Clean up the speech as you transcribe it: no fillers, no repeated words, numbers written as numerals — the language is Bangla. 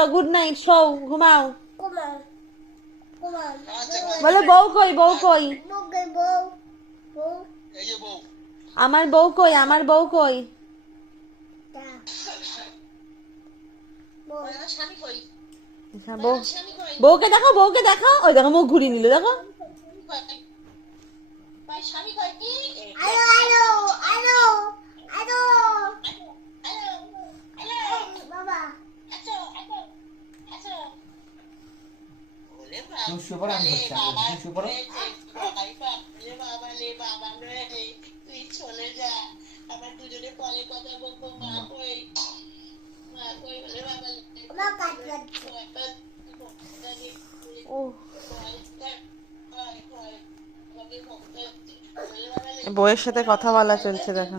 দাও, গুড নাইট, শোও, ঘুমাও। বলো বউ কই, বউ কই? আমার বউ কই, আমার বউ কই? বউকে দেখো, বউকে দেখো, ওই দেখো মুখ ঘুরিয়ে নিল, দেখো। বউয়ের সাথে কথা বলা চলছে, দেখো।